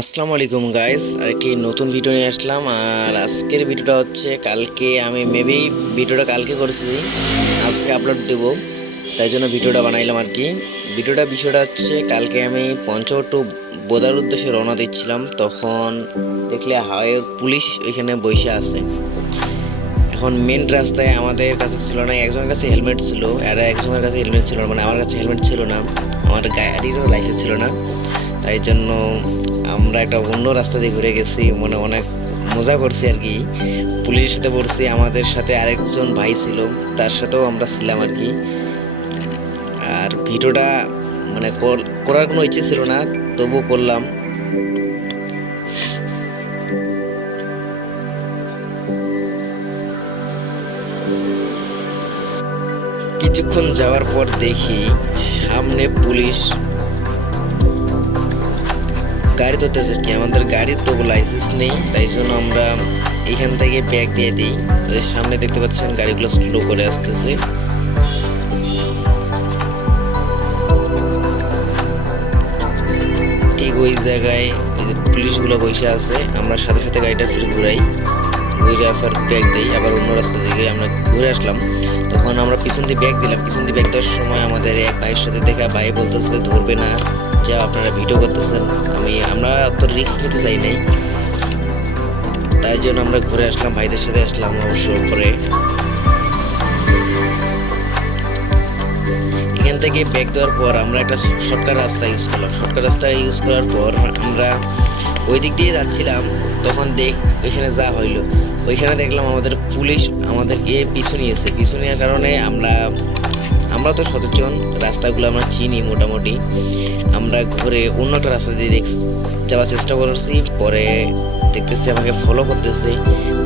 আসসালামু আলাইকুম গাইস, আরেকটি নতুন ভিডিও নিয়ে আসলাম। আর আজকের ভিডিওটা হচ্ছে কালকে আমি মেবি ভিডিওটা কালকে করছি, আজকে আপলোড দেব, তাই জন্য ভিডিওটা বানাইলাম আর কি। বিষয়টা হচ্ছে কালকে আমি পঞ্চগড় টু বোদার উদ্দেশ্যে রওনা দিচ্ছিলাম, তখন দেখলে হাওয়াইয়ের পুলিশ ওইখানে বসে আছে। এখন মেন রাস্তায় আমাদের কাছে ছিল না, একজনের কাছে হেলমেট ছিল আর একজনের কাছে হেলমেট ছিল না, মানে আমার কাছে হেলমেট ছিল না, আমার গাড়িরও লাইসেন্স ছিল না। তাই জন্য আমরা একটা অন্য রাস্তা দিয়ে ঘুরে গেছি, মানে অনেক মজা করছি আর কি। পুলিশের সাথে পড়ছি, আমাদের সাথে আরেকজন ভাই ছিল, তার সাথেও আমরা ছিলাম আর কি। আর ভিডিওটা মানে করার কোনো ইচ্ছে ছিল না, তবুও করলাম। কিছুক্ষণ যাওয়ার পর দেখি সামনে পুলিশ গাড়ি ধরতেছে কি, আমাদের গাড়ির তো লাইসেন্স নেই, তাই জন্য আমরা এখান থেকে ব্যাগ দিয়ে দিই। তাদের সামনে দেখতে পাচ্ছেন গাড়িগুলো স্লো করে আসতেছে। ঠিক ওই জায়গায় পুলিশগুলো বসে আছে, আমরা সাথে সাথে গাড়িটা ফিরে ঘুরে আবার ব্যাগ দিই, আবার অন্য রাস্তা থেকে আমরা ঘুরে আসলাম। তখন আমরা পিছন দিয়ে ব্যাগ দিলাম, পিছন দিয়ে ব্যাগ দেওয়ার সময় আমাদের এক ভাইয়ের সাথে দেখা, ভাই বলতেছে ধরবে না, যা আপনারা ভিডিও করতেছেন। আমরা তো রিস্ক নিতে চাই নাই, তাই জন্য আমরা ঘুরে আসলাম, ভাইদের সাথে আসলাম অবশ্য পরে। এখান থেকে ব্যাগ দেওয়ার পর আমরা একটা শর্টকাট রাস্তা ইউজ করলাম। শর্টকাট রাস্তা ইউজ করার পর আমরা ওই দিক দিয়ে যাচ্ছিলাম, তখন ওইখানে যা হইলো, ওইখানে দেখলাম আমাদের পুলিশ আমাদেরকে পিছু নিয়েছে। পিছু নেওয়ার কারণে আমরা তো সচেতন, রাস্তাগুলো আমরা চিনি মোটামুটি, আমরা ঘুরে অন্য একটা রাস্তা দিয়ে যাওয়ার চেষ্টা করছি। পরে দেখতেছি আমাকে ফলো করতেছে,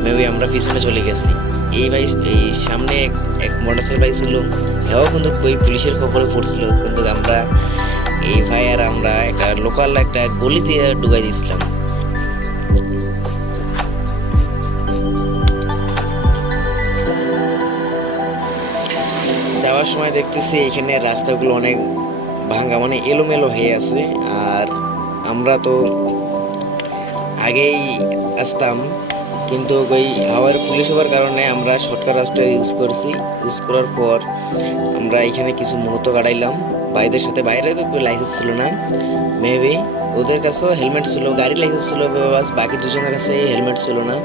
মেবি আমরা পিছনে চলে গেছি। এই সামনে এক মোটরসাইকেল ভাই ছিল, হ্যাঁ কিন্তু ওই পুলিশের খবরে পড়ছিল, কিন্তু এই ভাই আর আমরা একটা লোকাল একটা গলি দিয়ে ঢুকাই দিয়েছিলাম। যাওয়ার সময় দেখতেছি এখানে রাস্তাগুলো অনেক ভাঙা, মানে এলোমেলো হয়ে আছে। আর আমরা তো আগেই আসতাম, কিন্তু ওই হাওয়ার পুলিশ হওয়ার কারণে আমরা শর্টকাট রাস্তা ইউজ করার পর আমরা এখানে কিছু মুহূর্ত কাটাইলাম ভাইদের সাথে। বাইরে তো লাইসেন্স ছিল না, মেবি ওদের কাছেও হেলমেট ছিল, গাড়ির লাইসেন্স ছিল, বাকি দুজনের কাছে হেলমেট ছিল না।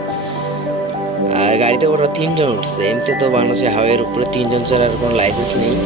আর গাড়িতে ওরা 3 জন উঠছে, এমনিতে তো বাংলাদেশে হাওয়াইয়ের উপরে 3 জন ছাড়া আর কোনো লাইসেন্স নেই।